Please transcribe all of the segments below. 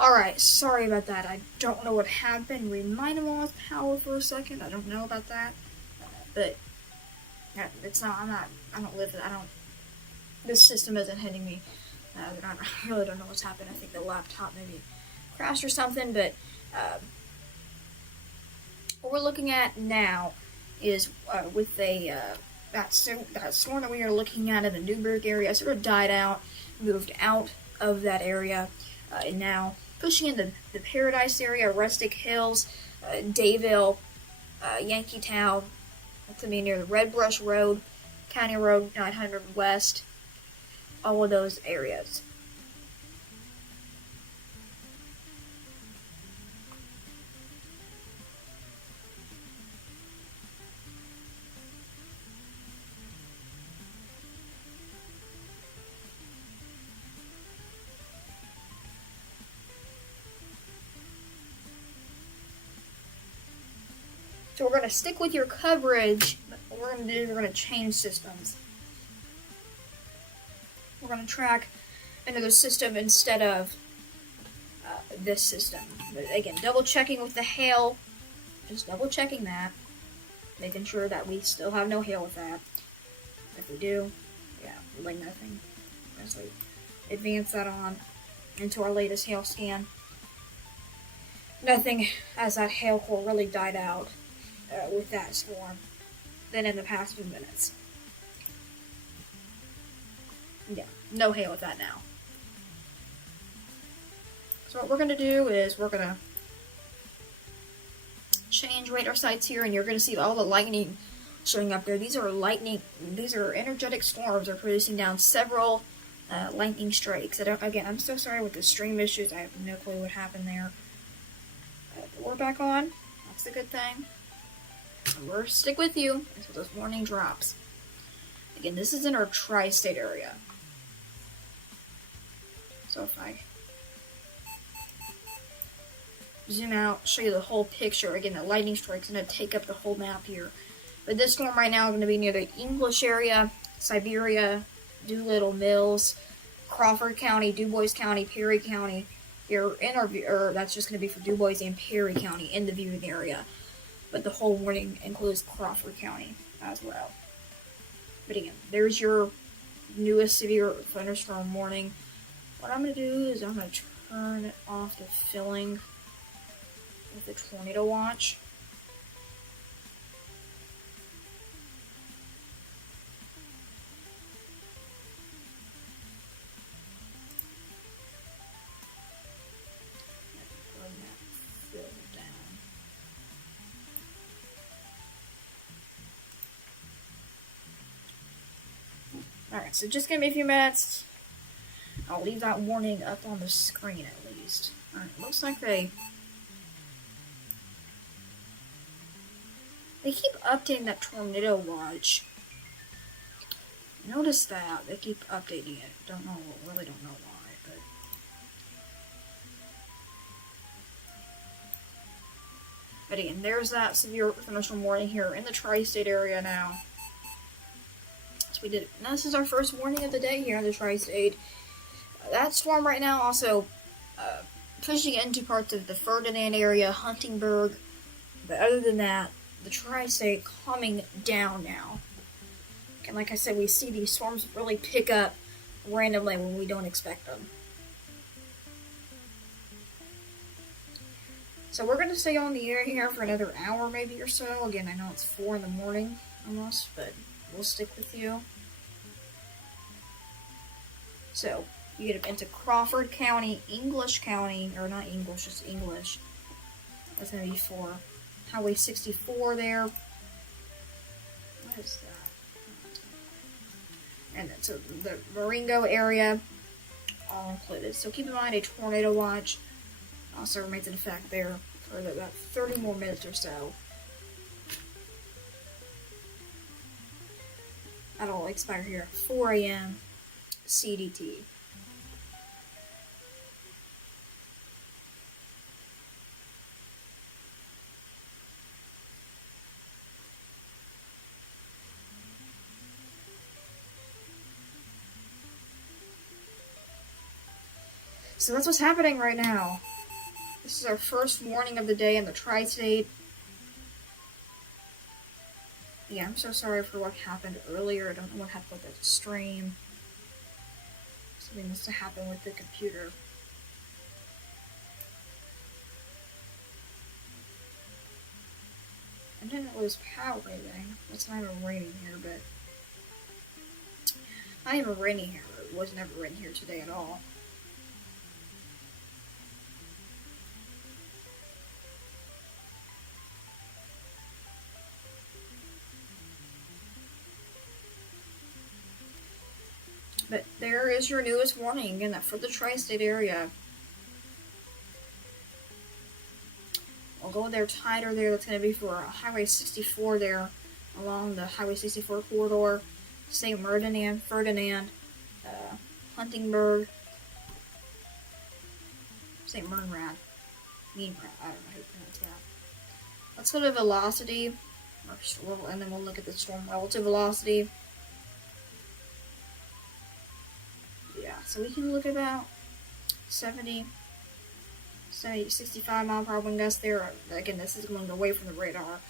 Alright, sorry about that. I don't know what happened. We might have lost power for a second. I don't know about that. But it's not, I don't live, this system isn't hitting me. I really don't know what's happened. I think the laptop maybe crashed or something, but what we're looking at now is with that storm that we are looking at in the Newburgh area sort of died out, moved out of that area, and now pushing into the Paradise area, Rustic Hills, Dayville, Yankeetown. That's going to be near the Red Brush Road, County Road 900 West, all of those areas. So we're going to stick with your coverage, but what we're going to do is we're going to change systems. We're going to track another system instead of this system. But again, double checking with the hail, just double checking that, making sure that we still have no hail with that. If we do, yeah, like nothing. So advance that on into our latest hail scan. Nothing as that hail core really died out with that storm than in the past few minutes. Yeah, no hail with that now. So what we're going to do is we're going to change radar sites here, and you're going to see all the lightning showing up there. These are energetic storms. They're producing down several lightning strikes. Again, I'm so sorry with the stream issues. I have no clue what happened there. We're back on. That's the good thing. We're stick with you until this warning drops. Again, this is in our Tristate area. So if I zoom out, show you the whole picture. Again, the lightning strike's going to take up the whole map here. But this storm right now is going to be near the English area, Siberia, Doolittle Mills, Crawford County, DuBois County, Perry County. Here in our that's just going to be for DuBois and Perry County in the viewing area. But the whole warning includes Crawford County as well. But again, there's your newest severe thunderstorm warning. What I'm going to do is I'm going to turn off the filling with the tornado watch. Bring that fill down. Alright, so just give me a few minutes. I'll leave that warning up on the screen at least. Alright, looks like they keep updating that tornado watch. Notice that. They keep updating it. Really don't know why, but again, there's that severe thunderstorm warning here in the Tri-State area now. So we did it. Now this is our first warning of the day here in the Tri-State. That storm right now also pushing into parts of the Ferdinand area, Huntingburg. But other than that, the Tri-State calming down now. And like I said, we see these storms really pick up randomly when we don't expect them. So we're going to stay on the air here for another hour maybe or so. Again, I know it's 4 in the morning almost, but we'll stick with you. So you get into Crawford County, English County, or not English, just English. That's going to be for Highway 64 there. What is that? And then, so the Marengo area, all included. So keep in mind a tornado watch also remains in effect there for about 30 more minutes or so. That'll expire here at 4 a.m. CDT. So that's what's happening right now. This is our first warning of the day in the Tri-State. Yeah, I'm so sorry for what happened earlier. I don't know what happened with the stream. Something must have happened with the computer. I didn't lose power or anything. It's not even raining here, but... Not even raining here. It was never raining here today at all. But there is your newest warning, again, that for the Tri-State area. We'll go there tighter there. That's going to be for Highway 64 there, along the Highway 64 corridor. St. Ferdinand, Huntingburg, St. Mernrad. I don't know how to pronounce that. Let's go to velocity, and then we'll look at the storm relative velocity. Yeah, so we can look at about 65 mile per hour wind gust there. Again, this is going away from the radar.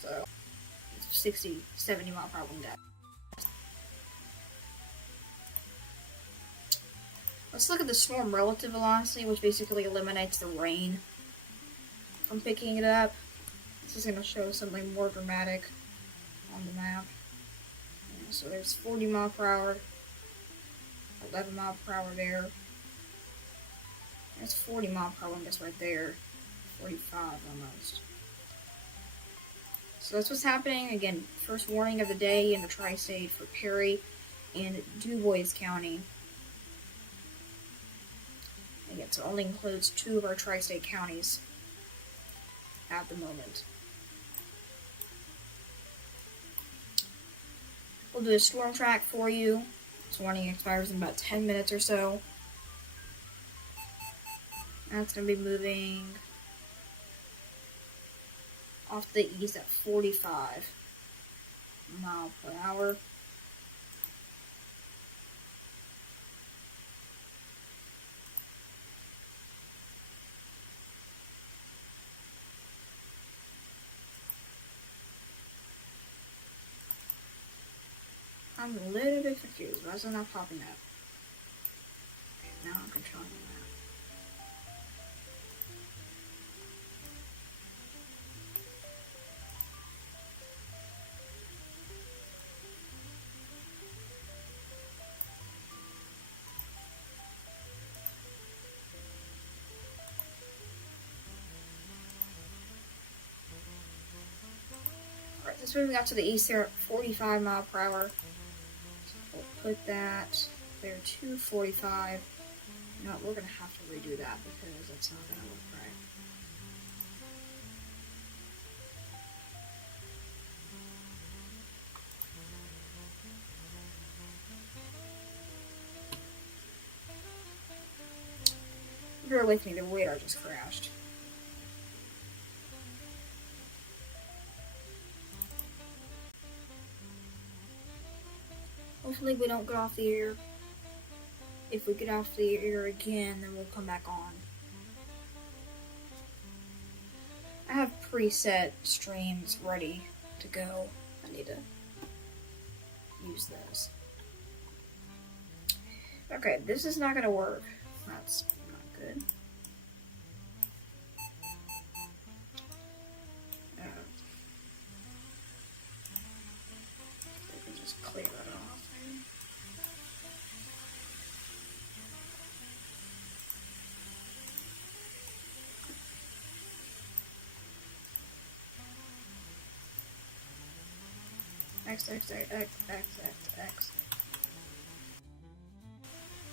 So, 60, 70 mile per hour wind gust. Let's look at the storm relative velocity, which basically eliminates the rain from picking it up. This is going to show something more dramatic on the map. Yeah, so there's 40 mile per hour. 11 mile per hour there. That's 40 mile per hour wind gust right there. 45 almost. So that's what's happening. Again, first warning of the day in the Tri-State for Perry and DuBois County. Again, so it only includes 2 of our Tri-State counties at the moment. We'll do a storm track for you. This warning expires in about 10 minutes or so. That's going to be moving off to the east at 45 mile per hour. I'm a little bit confused. Why is it not popping up? Okay, now I'm controlling that. Alright, this moving out to the east there at 45 mile per hour. We'll put that there to 45. No, we're going to have to redo that because that's not going to look right. Bear with me, the radar just crashed. Hopefully we don't get off the air. If we get off the air again, then we'll come back on. I have preset streams ready to go. I need to use those. Okay, this is not gonna work. That's not good. I can just clear that off. X.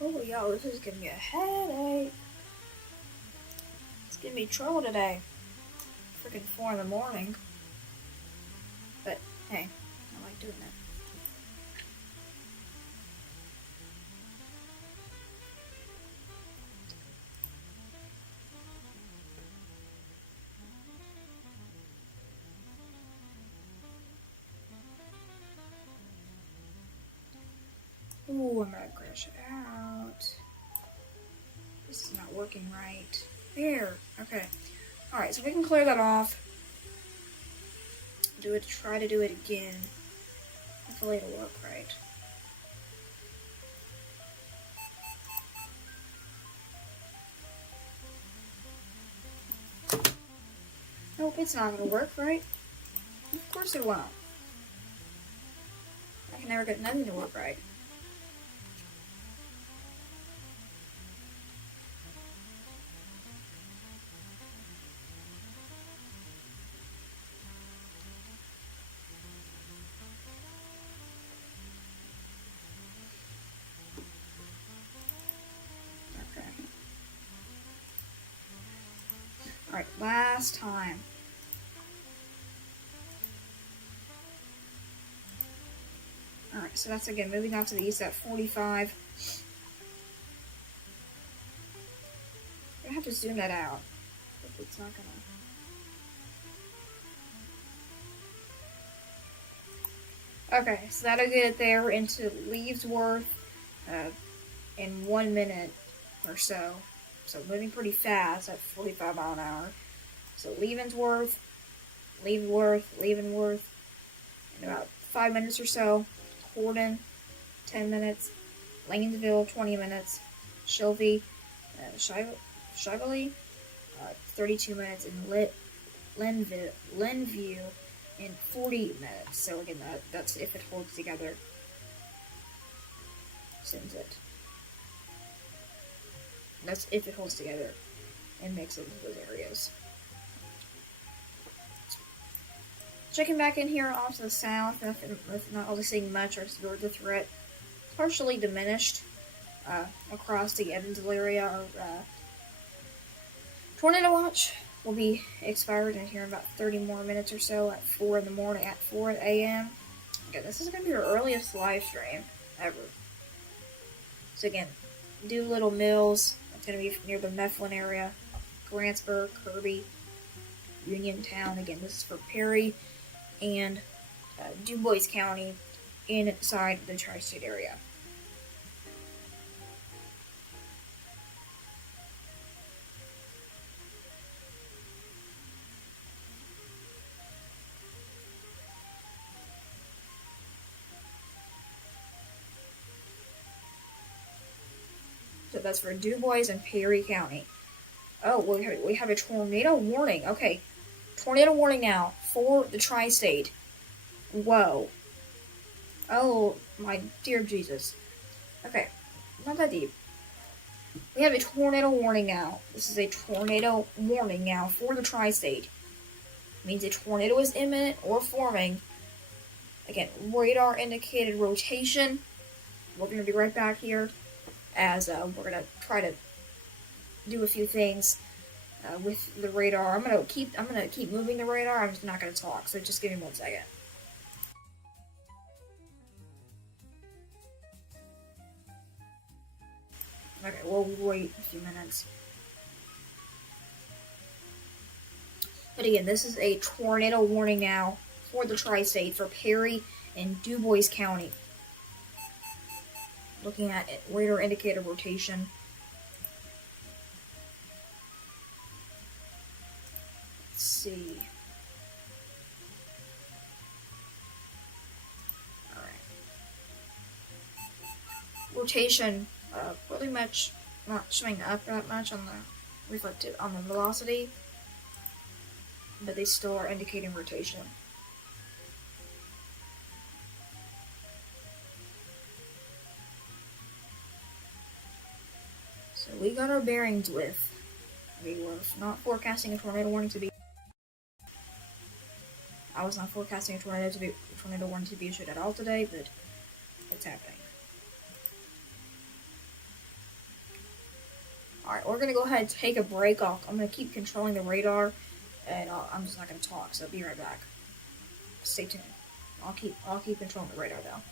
Oh, yo, this is giving me a headache. It's giving me trouble today. Freaking 4 in the morning. But, hey, I like doing it. Ooh, I'm gonna crash it out. This is not working right. There. Okay. Alright, so we can clear that off. Try to do it again. Hopefully it'll work right. Nope, it's not gonna work, right? Of course it won't. I can never get nothing to work right. Okay. Alright, last time. Alright, so that's again moving off to the east at 45. I'm gonna have to zoom that out. But it's not gonna. Okay, so that'll get it there into Leavesworth in 1 minute or so. So moving pretty fast at 45 mile an hour. So Leavensworth, Leavenworth in about 5 minutes or so. Horden, 10 minutes. Lanesville, 20 minutes. Shelby, Shively, 32 minutes. And Lenview in 40 minutes. So again, that's if it holds together. Sends it. That's if it holds together and makes it into those areas. Checking back in here off to the south, not really seeing much. Our Georgia threat partially diminished across the Evansville area. Our tornado watch will be expired in here in about 30 more minutes or so at 4 in the morning, at 4 a.m. Okay, this is going to be our earliest live stream ever. So again, Doolittle Mills, it's going to be near the Mifflin area, Grantsburg, Kirby, Uniontown. Again, this is for Perry and Du Bois County inside the Tri-State area. So that's for Du Bois and Perry County. Oh, we have a tornado warning. Okay, tornado warning now for the Tri-State. Whoa. Oh, my dear Jesus. Okay, not that deep. We have a tornado warning now. This is a tornado warning now for the Tri-State. Means a tornado is imminent or forming. Again, radar indicated rotation. We're going to be right back here as we're going to try to do a few things with the radar. I'm gonna keep moving the radar. I'm just not gonna talk. So just give me 1 second. Okay, we'll wait a few minutes. But again, this is a tornado warning now for the Tri-State for Perry and Du Bois County. Looking at it, radar indicator rotation. Let's see. Alright. Rotation, really much not showing up that much on the velocity, but they still are indicating rotation. So we got our bearings with. We were not forecasting a tornado warning to be. I was not forecasting a tornado warning to be issued at all today, but it's happening. Alright, we're gonna go ahead and take a break. I'm gonna keep controlling the radar, and I'm just not gonna talk. So I'll be right back. Stay tuned. I'll keep controlling the radar though.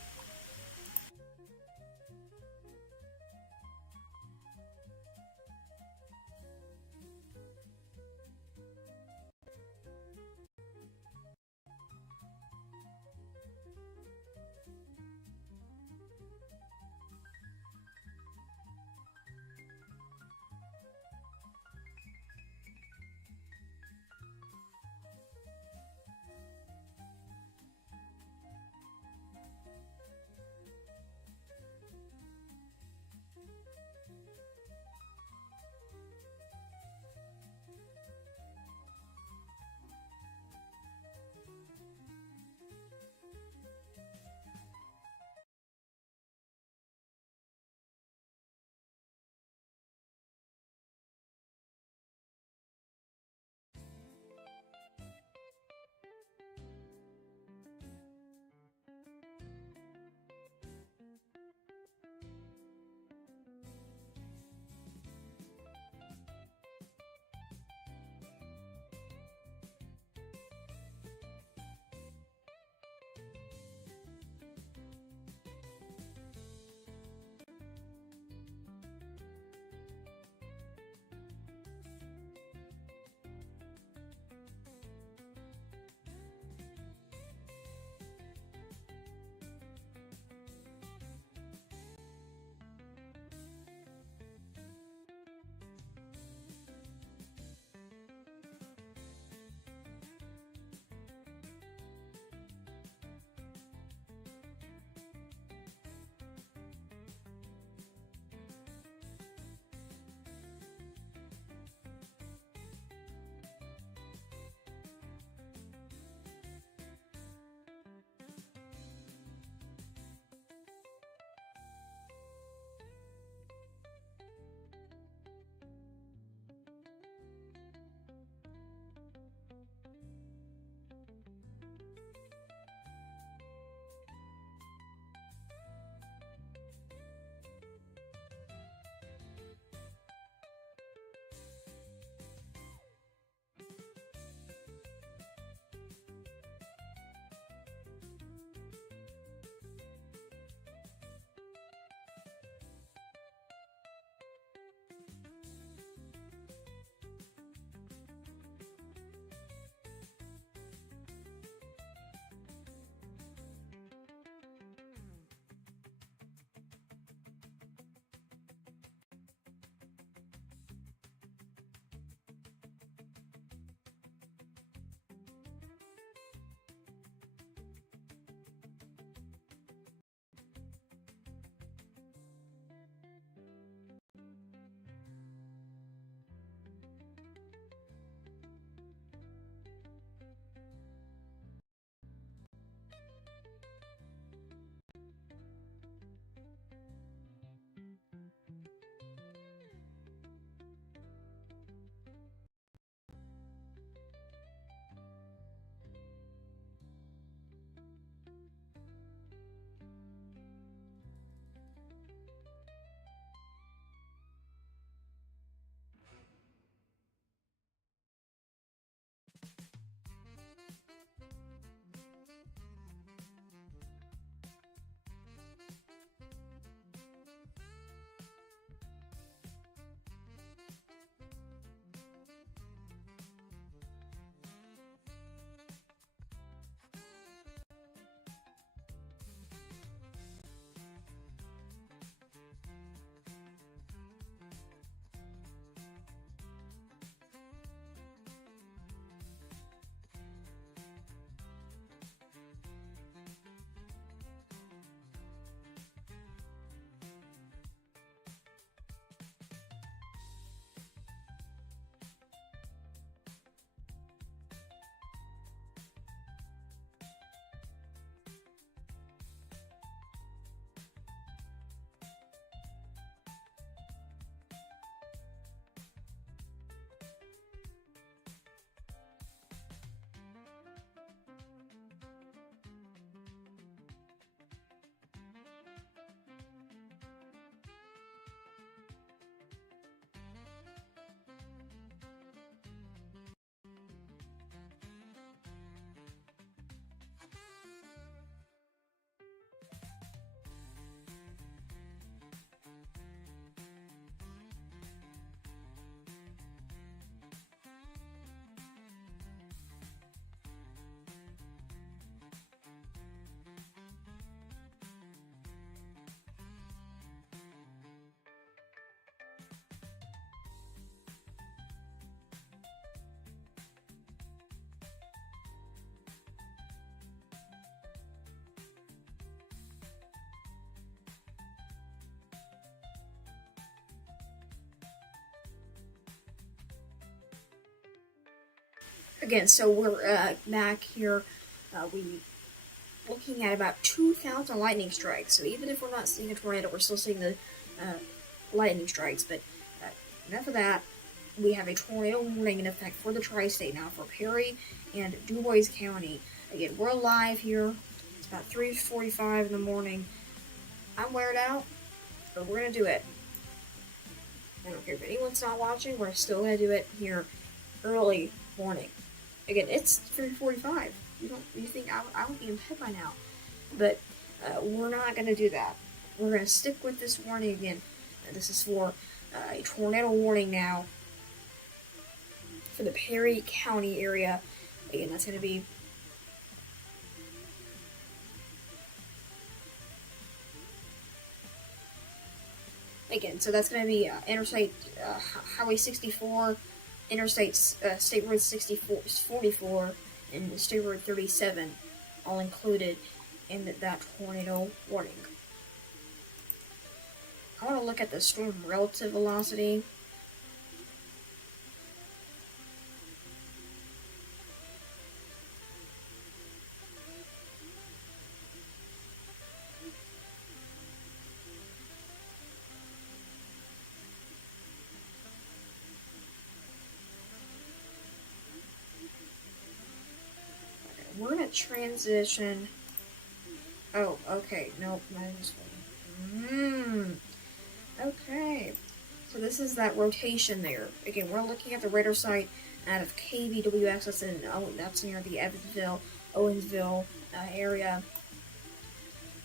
Again, so we're back here. We looking at about 2,000 lightning strikes. So even if we're not seeing a tornado, we're still seeing the lightning strikes. But enough of that. We have a tornado warning in effect for the Tri-State now for Perry and Du Bois County. Again, we're live here. It's about 3:45 in the morning. I'm weared out, but we're gonna do it. I don't care if anyone's not watching. We're still gonna do it here, early morning. Again, it's 3:45. You think I would be in bed by now, but we're not gonna do that. We're gonna stick with this warning again. This is for a tornado warning now for the Perry County area. Again, that's going to be so that's going to be Interstate Highway 64, Interstate State Road 44, and State Road 37, all included in that tornado warning. I want to look at the storm relative velocity. We're gonna transition. Oh, okay. Nope, minus one. Okay. So this is that rotation there. Again, we're looking at the radar site out of KBWX. That's near the Evansville, Owensville area.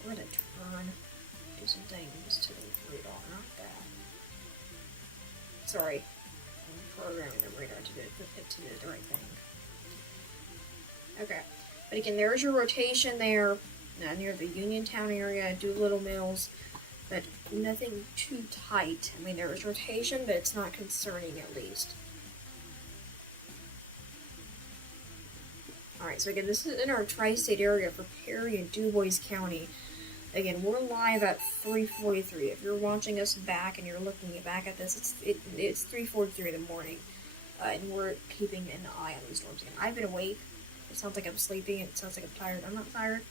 We're gonna do some things to the radar, not that. Sorry, I'm programming the radar to do the right thing. Okay, but again, there's your rotation there, near the Uniontown area, Doolittle Mills, but nothing too tight. I mean, there is rotation, but it's not concerning, at least. Alright, so again, this is in our tri-state area for Perry and Du Bois County. Again, we're live at 3:43. If you're watching us back and you're looking back at this, it's 3:43 in the morning, and we're keeping an eye on these storms. Again, I've been awake. It sounds like I'm sleeping. It sounds like I'm tired. I'm not tired.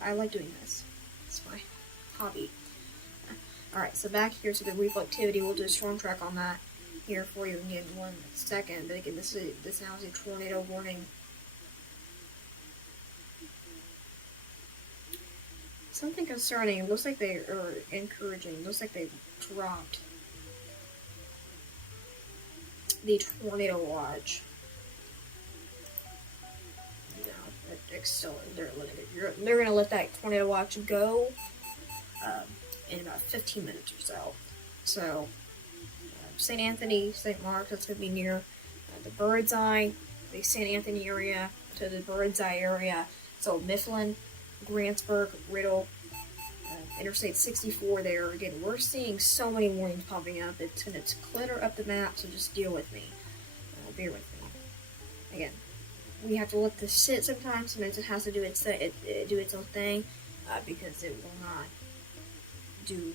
I like doing this. It's my hobby. Alright, so back here to the reflectivity. We'll do a storm track on that here for you in 1 second. But again, this now is a tornado warning. Something concerning. It looks like they are encouraging. It looks like they dropped the tornado watch. They're gonna let that tornado watch go in about 15 minutes or so. So St. Anthony, St. Mark, that's gonna be near the Bird's Eye, the St. Anthony area to the Bird's Eye area. So Mifflin, Grantsburg, Riddle, Interstate 64 there. Again, we're seeing so many warnings popping up. It's gonna clutter up the map, so just deal with me. Bear with me. Again, we have to let this sit sometimes. Sometimes it has to do its own thing, because it will not do